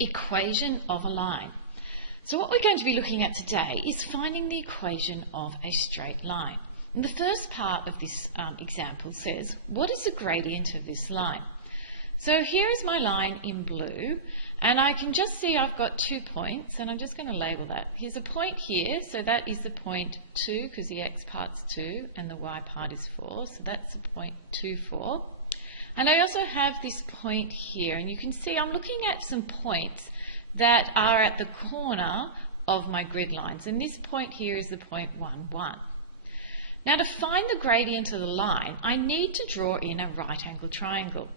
equation of a line. So what we're going to be looking at today is finding the equation of a straight line. And the first part of this example says, what is the gradient of this line? So here is my line in blue, and I can just see I've got 2 points, and I'm just going to label that. Here's a point here, so that is the point 2, because the x part's 2 and the y part is 4, so that's the point 2, 4. And I also have this point here, and you can see I'm looking at some points that are at the corner of my grid lines, and this point here is the point 1, 1. Now to find the gradient of the line, I need to draw in a right angle triangle.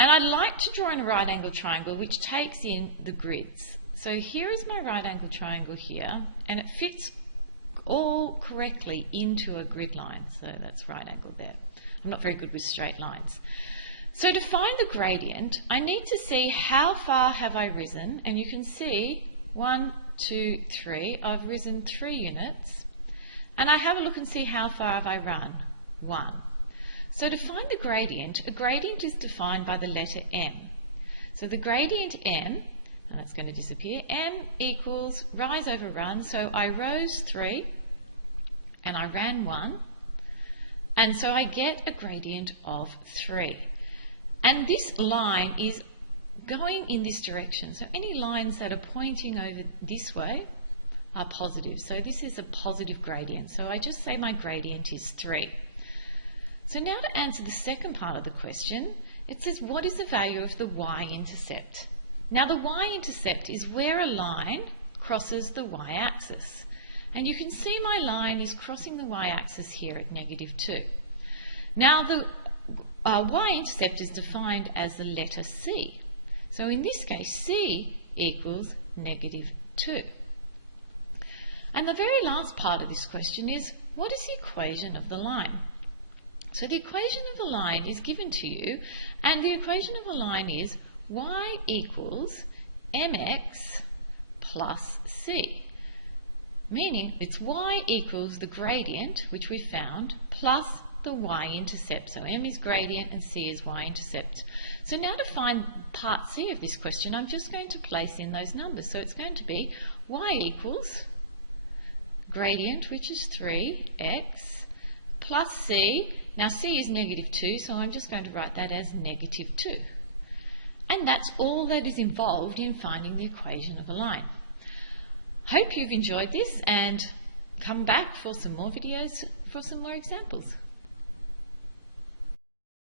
And I like to draw in a right angle triangle which takes in the grids. So here is my right angle triangle here, and it fits all correctly into a grid line. So that's right angle there. I'm not very good with straight lines. So to find the gradient, I need to see how far have I risen, and you can see 1, 2, 3. I've risen 3 units. And I have a look and see how far have I run? 1. So to find the gradient, a gradient is defined by the letter m. So the gradient m, and that's going to disappear, m equals rise over run. So I rose 3 and I ran 1, and so I get a gradient of 3. And this line is going in this direction. So any lines that are pointing over this way are positive. So this is a positive gradient. So I just say my gradient is 3. So now to answer the second part of the question, it says what is the value of the y-intercept? Now the y-intercept is where a line crosses the y-axis. And you can see my line is crossing the y-axis here at -2. Now the y-intercept is defined as the letter c. So in this case, c equals -2. And the very last part of this question is, what is the equation of the line? So the equation of the line is given to you, and the equation of the line is y equals mx plus c, meaning it's y equals the gradient, which we found, plus the y-intercept. So m is gradient and c is y-intercept. So now to find part c of this question, I'm just going to place in those numbers. So it's going to be y equals gradient, which is 3x, plus c. Now c is -2, so I'm just going to write that as -2. And that's all that is involved in finding the equation of a line. Hope you've enjoyed this, and come back for some more videos for some more examples.